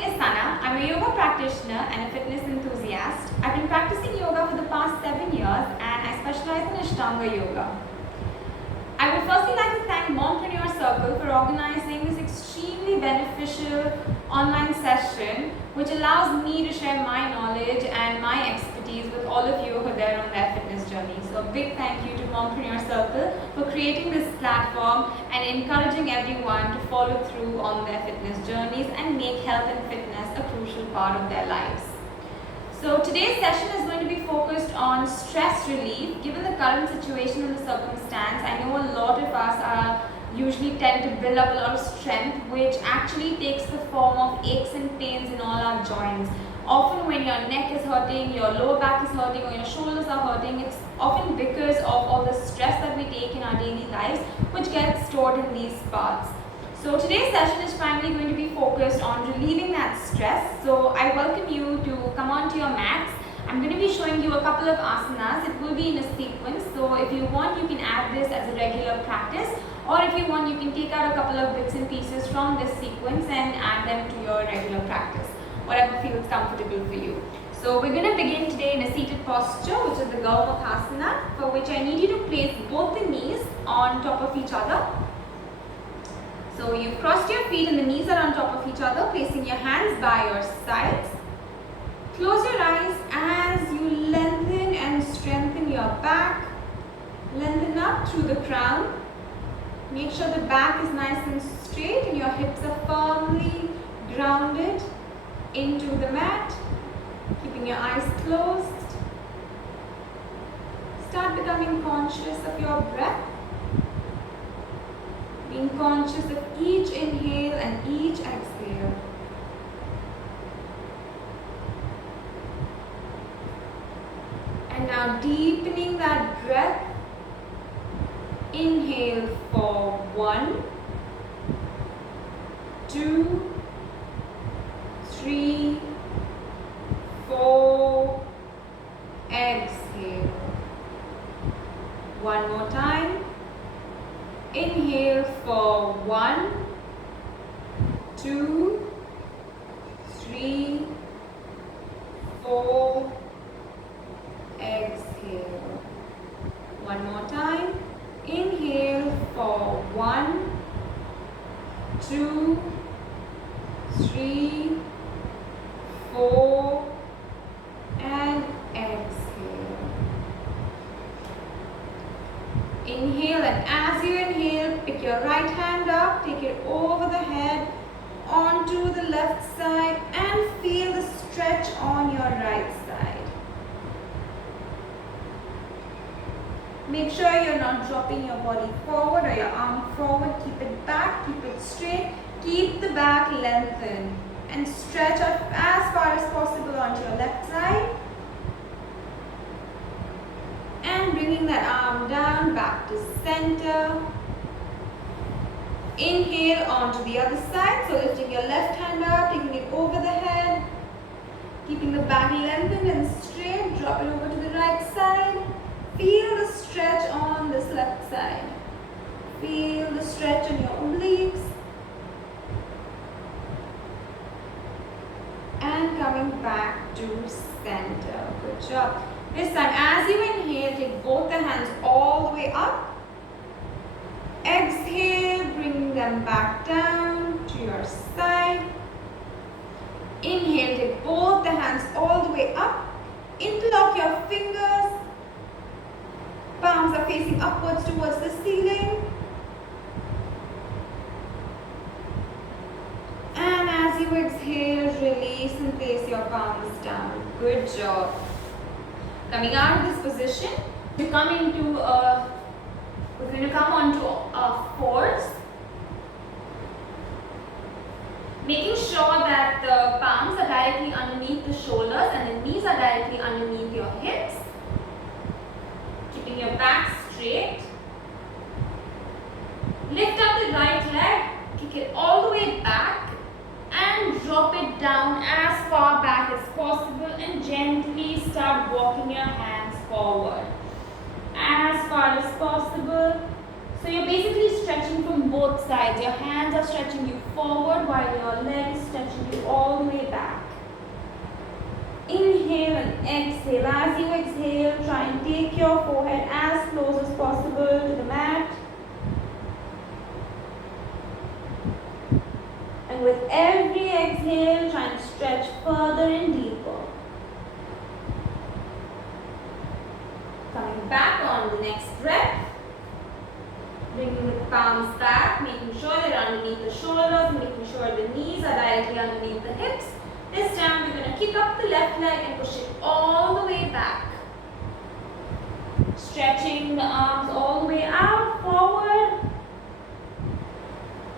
is Sana. I'm a yoga practitioner and a fitness enthusiast. I've been practicing yoga for the past 7 years and I specialize in Ashtanga yoga. I would firstly like to thank Mompreneur Circle for organizing this extremely beneficial online session which allows me to share my knowledge and my expertise with all of you who are there on their fitness journey. So a big thank you to Mompreneur Circle for creating this platform and encouraging everyone to follow through on their fitness journeys and make health and fitness a crucial part of their lives. So today's session is going to be focused on stress relief. Given the current situation and the circumstance, I know a lot of us usually tend to build up a lot of strength, which actually takes the form of aches and pains in all our joints. Often when your neck is hurting, your lower back is hurting, or your shoulders are hurting, it's often because of all the stress that we take in our daily lives, which gets stored in these parts. So today's session is primarily going to be focused on relieving that stress. So I welcome you to come onto your mats. I'm going to be showing you a couple of asanas. It will be in a sequence. So if you want, you can add this as a regular practice. Or if you want, you can take out a couple of bits and pieces from this sequence and add them to your regular practice. Whatever feels comfortable for you. So we're going to begin today in a seated posture, which is the Asana, for which I need you to place both the knees on top of each other. So you've crossed your feet and the knees are on top of each other, placing your hands by your sides. Close your eyes as you lengthen and strengthen your back. Lengthen up through the crown. Make sure the back is nice and straight and your hips are firmly grounded into the mat. Keeping your eyes closed. Start becoming conscious of your breath. Being conscious of each inhale and each exhale. And now deepening that breath. Inhale for 1, 2, 3, 4. Exhale. One more time. Inhale for 1, 2, 3, 4. Exhale. One more time. Inhale for 1, 2, 3, 4. And exhale. Inhale, and as you inhale, pick your right hand up, take it over the head, onto the left side, and feel the stretch on your right side. Make sure you're not dropping your body forward or your arm forward. Keep it back, keep it straight, keep the back lengthened, and stretch out as far as possible onto your left side. And bringing that arm down, back to center. Inhale onto the other side. So lifting your left hand up, taking it over the head. Keeping the back lengthened and straight. Drop it over to the right side. Feel the stretch on this left side. Feel the stretch on your obliques. And coming back to center. Good job. This time, as you inhale, take both the hands all the way up. Exhale, bring them back down to your side. Inhale, take both the hands all the way up. Interlock your fingers. Palms are facing upwards towards the ceiling. And as you exhale, release and place your palms down. Good job. Coming out of this position, we're going to come onto our fours. Making sure that the palms are directly underneath the shoulders and the knees are directly underneath your hips. Keeping your back straight. Lift up the right leg, kick it all the way back and drop it down as far back as possible and gently start walking your hands forward. As far as possible, So you're basically stretching from both sides. Your hands are stretching you forward while your legs stretching you all the way back. Inhale and exhale. As you exhale, try and take your forehead as close as possible to the mat. And with every exhale, try and stretch further and deeper. Coming back on the next breath. Bringing the palms back, making sure they're underneath the shoulders, making sure the knees are directly underneath the hips. This time we're going to kick up the left leg and push it all the way back. Stretching the arms all the way out, forward.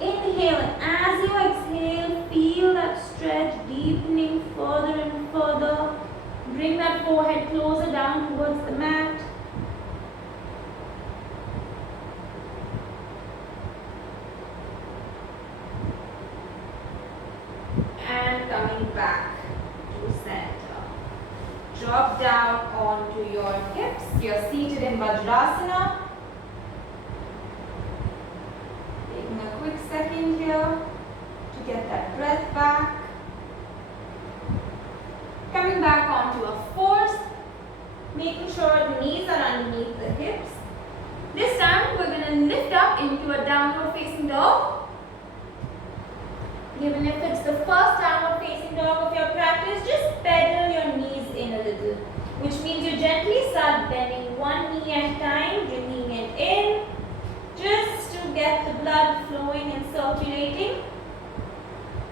Inhale, and as you exhale, feel that stretch deepening further and further. Bring that forehead closer down towards the mat. And coming back to center. Drop down onto your hips. You're seated in Vajrasana. Taking a quick second here to get that breath back. Coming back onto a force. Making sure the knees are underneath the hips. This time we're going to lift up into a downward facing dog. Even if it's the first downward facing dog of your practice, just pedal your knees in a little. Which means you gently start bending one knee at a time, bringing it in. Just to get the blood flowing and circulating.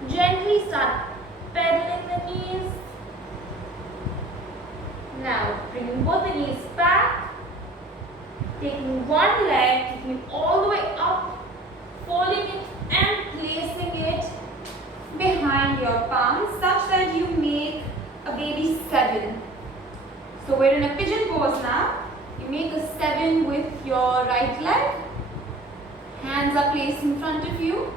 Gently start pedaling the knees. Now, bringing both the knees back. Taking one leg, taking it all the way up. Folding it and placing it behind your palms such that you make a baby 7. So we're in a pigeon pose now. You make a 7 with your right leg. Hands are placed in front of you.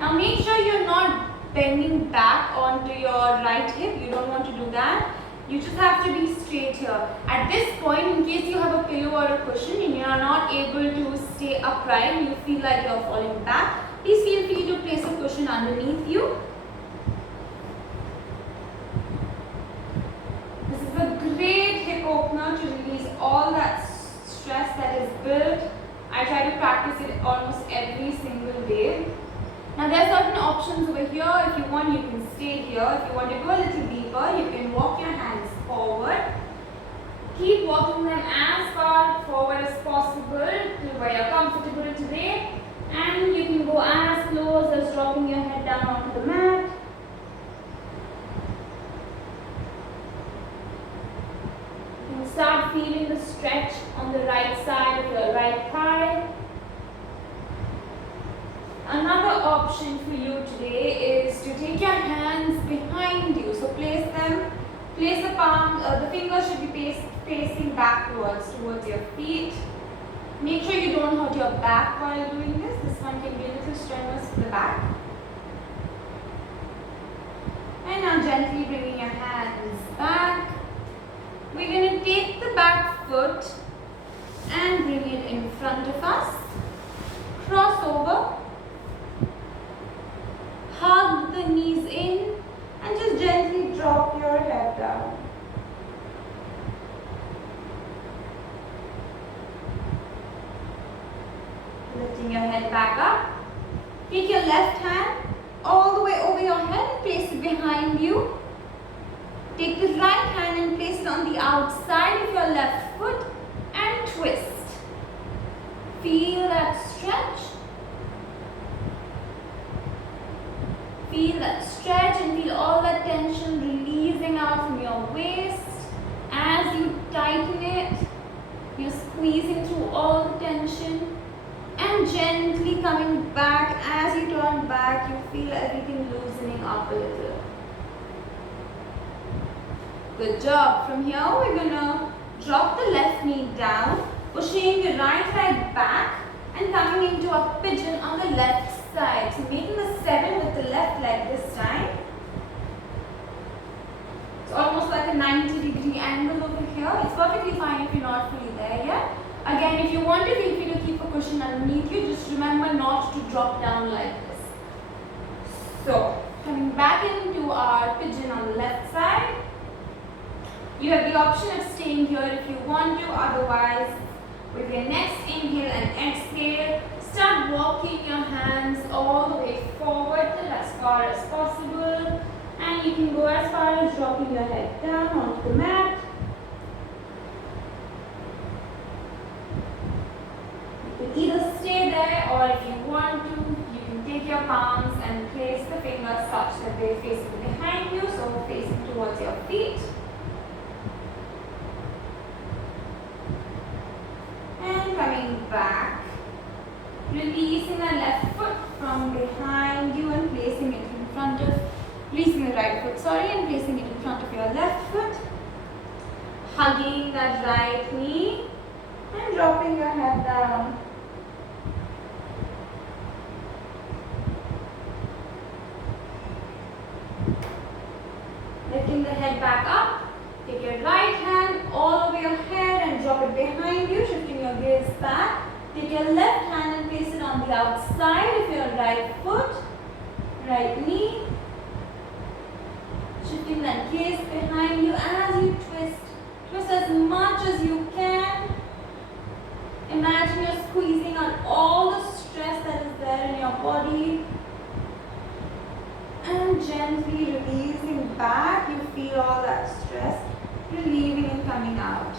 Now make sure you're not bending back onto your right hip. You don't want to do that. You just have to be straight here. At this point, in case you have a pillow or a cushion and you are not able to stay upright and you feel like you're falling back, please feel free to place a cushion underneath you. This is a great hip opener to release all that stress that is built. I try to practice it almost every single day. Now there are certain options over here. If you want, you can stay here. If you want to go a little deeper, you can walk your hands forward. Keep walking them as far forward as possible to where you're comfortable today. And you can go as close as dropping your head down onto the mat. You can start feeling the stretch on the right side of your right thigh. Another option for you today is to take your hands behind you. So place the palm, the fingers should be facing backwards towards your feet. Make sure you don't hurt your back while doing this. This one can be a little strenuous to the back. And now gently bringing your hands back. We're going to take the back foot and bring it in front of us. Cross over. Hug the knees in and just gently drop your head down. Lifting your head back up. Take your left hand all the way over your head and place it behind you. Take the right hand and place it on the outside of your left foot and twist. Feel that stretch. Feel that stretch and feel all that tension releasing out from your waist. As you tighten it, you're squeezing through all the tension and gently coming back. As you turn back, you feel everything loosening up a little. Good job. From here, we're going to drop the left knee down, pushing the right leg back and coming into a pigeon on the left side. So making a 7 with the left leg this time. It's almost like a 90-degree angle over here. It's perfectly fine if you're not fully there yet. Again, if you want to, feel free to keep a cushion underneath you. Just remember not to drop down like this. So, coming back into our pigeon on the left side. You have the option of staying here if you want to, otherwise with your next inhale and exhale, start walking your hands all the way forward till as far as possible, and you can go as far as dropping your head down onto the mat. You can either stay there, or if you want to, you can take your palms and place the fingers such that they're facing behind you, so facing towards your feet. And coming back, releasing the left foot from behind you and placing it in front of, releasing the right foot, and placing it in front of your left foot. Hugging that right knee and dropping your head down. Lifting the head back up. Take your right hand all over your head and drop it behind you, shifting your gaze back. Take your left hand and place it on the outside of your right foot, right knee. Shifting that gaze behind you as you twist. Twist as much as you can. Imagine you're squeezing out all the stress that is there in your body. And gently releasing back. You feel all that stress relieving and coming out.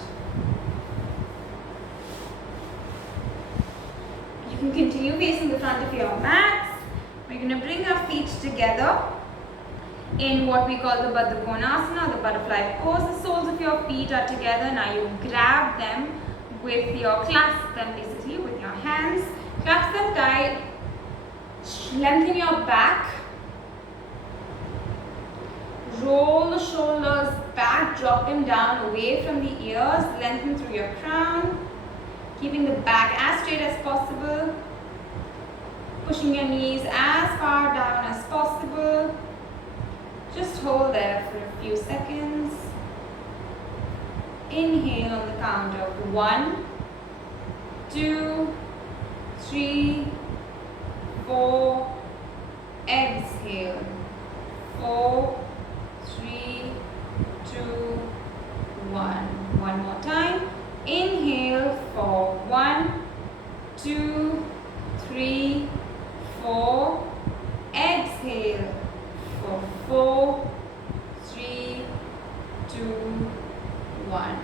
You can continue facing the front of your mats. We're going to bring our feet together in what we call the Baddha Konasana, the butterfly pose. The soles of your feet are together. Now you grab them with your, clasp them basically with your hands. Clasp them tight. Lengthen your back. Roll the shoulders back, drop them down away from the ears, lengthen through your crown, keeping the back as straight as possible, pushing your knees as far down as possible. Just hold there for a few seconds. Inhale on the count of 1, 2, 3, 4, exhale, 4, 3, 2, 1. One more time. Inhale for 1, 2, 3, 4. Exhale for 4, 3, 2, 1.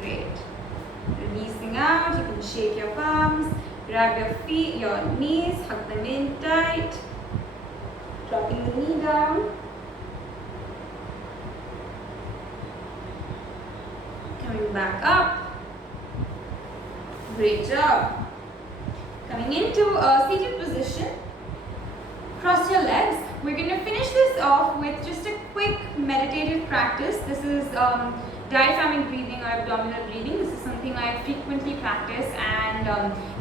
Great. Releasing out. You can shake your palms. Grab your feet, your knees, hug them in tight. Dropping the knee down. Coming back up. Great job. Coming into a seated position. Cross your legs. We're going to finish this off with just a quick meditative practice. This is diaphragmic breathing or abdominal breathing. This is something I frequently practice, and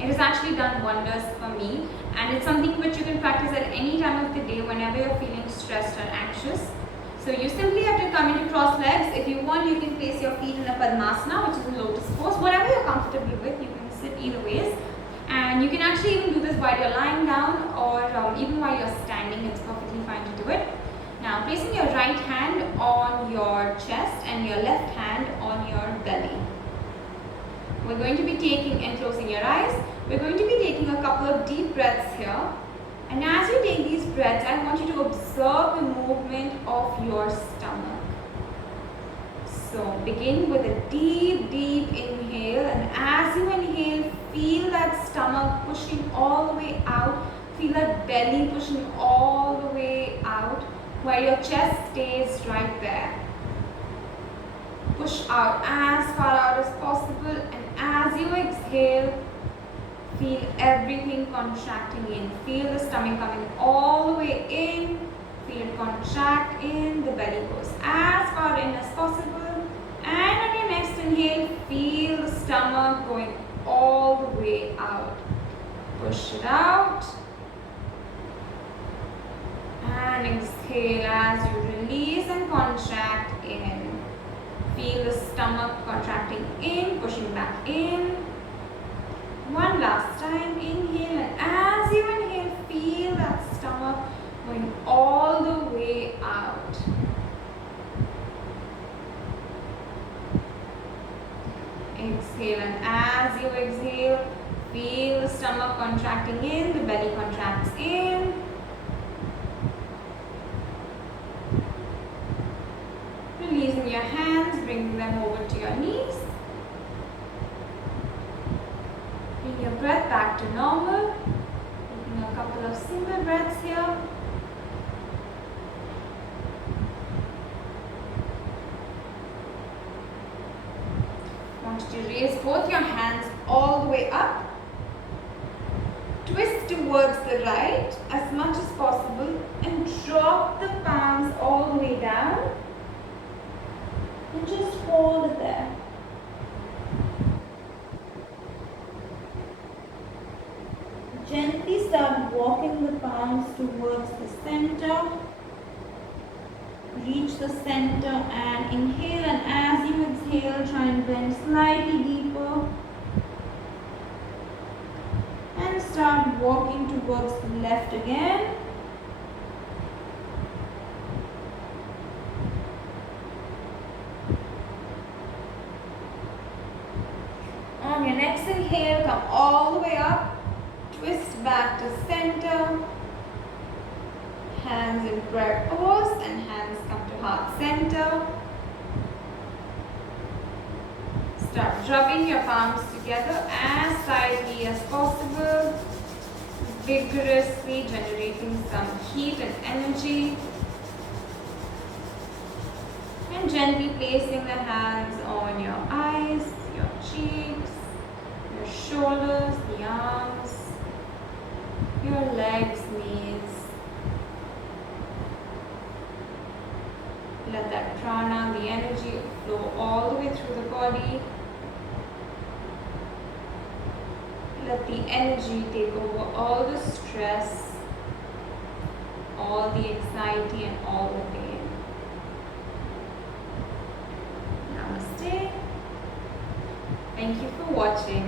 it has actually done wonders for me. And it's something which you can practice at any time of the day whenever you're feeling stressed or anxious. So you simply have to come into cross legs. If you want, you can place your feet in a Padmasana, which is a lotus pose. Whatever you're comfortable with, you can sit either ways. And you can actually even do this while you're lying down or even while you're standing. It's perfectly fine to do it. Now, placing your right hand on your chest and your left hand on your belly. We're going to be taking and closing your eyes. We're going to be taking a couple of deep breaths here. And as you take these breaths, I want you to observe the movement of your stomach. So begin with a deep, deep inhale, and as you inhale, feel that stomach pushing all the way out. Feel that belly pushing all the way out, where your chest stays right there. Push out as far out as possible, and as you exhale, feel everything contracting in. Feel the stomach coming all the way in. Feel it contract in. The belly goes as far in as possible. And on your next inhale, feel the stomach going all the way out. Push it out. And exhale as you release and contract in. Feel the stomach contracting in, pushing back in. One last time, inhale, and as you inhale, feel that stomach going all the way out. Exhale, and as you exhale, feel the stomach contracting in, the belly contracts in. Releasing your hands, bringing them over to your knees. Bring your breath back to normal. Taking a couple of single breaths here. I want you to raise both your hands all the way up. Twist towards the right as much as possible and drop the palms all the way down. And just hold it there. Gently start walking the palms towards the center. Reach the center and inhale, and as you exhale, try and bend slightly deeper. And start walking towards the left again. On your next inhale, come all the way up. Twist back to center. Hands in prayer pose and hands come to heart center. Start rubbing your palms together as tightly as possible, vigorously generating some heat and energy. And gently placing the hands on your eyes, your cheeks, your shoulders, the arms, your legs, knees. Let that prana, the energy, flow all the way through the body. Let the energy take over all the stress, all the anxiety, and all the pain. Namaste. Thank you for watching.